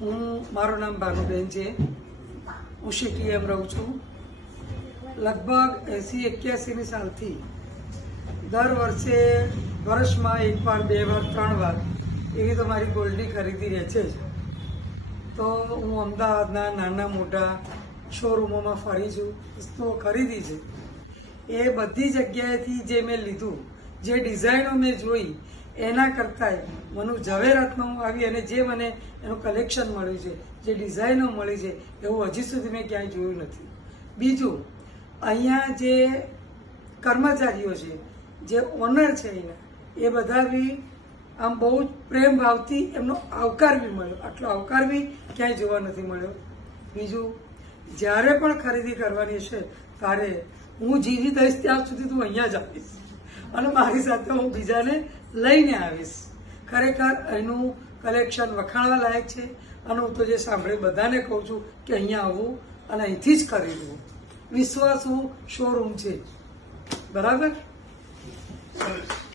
મારું નામ ભાનુબેન છે. હું શીટીએમ રહું છું. લગભગ 80-81ની સાલથી દર વર્ષે વર્ષમાં એકવાર, બે વાર, 3 વાર એવી તો મારી ગોલ્ડની ખરીદી રહે છે જ. તો હું અમદાવાદના નાના મોટા શોરૂમોમાં ફરી છું, વસ્તુઓ ખરીદી છે. એ બધી જગ્યાએથી જે મેં લીધું, જે ડિઝાઇનો મેં જોઈ એના કરતાંય મને ઝવેરાતમાં હું આવી અને જે મને એનું કલેક્શન મળ્યું છે, જે ડિઝાઇનો મળી છે એવું હજી સુધી મેં ક્યાંય જોયું નથી. બીજું, અહીંયા જે કર્મચારીઓ છે, જે ઓનર છે અહીંના, એ બધા બી આમ બહુ જ પ્રેમ ભાવથી એમનો આવકાર બી મળ્યો. આટલો આવકાર બી ક્યાંય જોવા નથી મળ્યો. બીજું, જ્યારે પણ ખરીદી કરવાની છે ત્યારે હું જીવિત રહીશ ત્યાં સુધી તું અહીંયા જ આવીશ અને મારી સાથે હું બીજાને લઈને આવીશ. ખરેખર એનું કલેક્શન વખાણવા લાયક છે અને હું તો જે સાંભળે બધાને કહું છું કે અહીંયા આવવું અને અહીંથી જ ખરીદવું. વિશ્વાસુ શોરૂમ છે, બરાબર.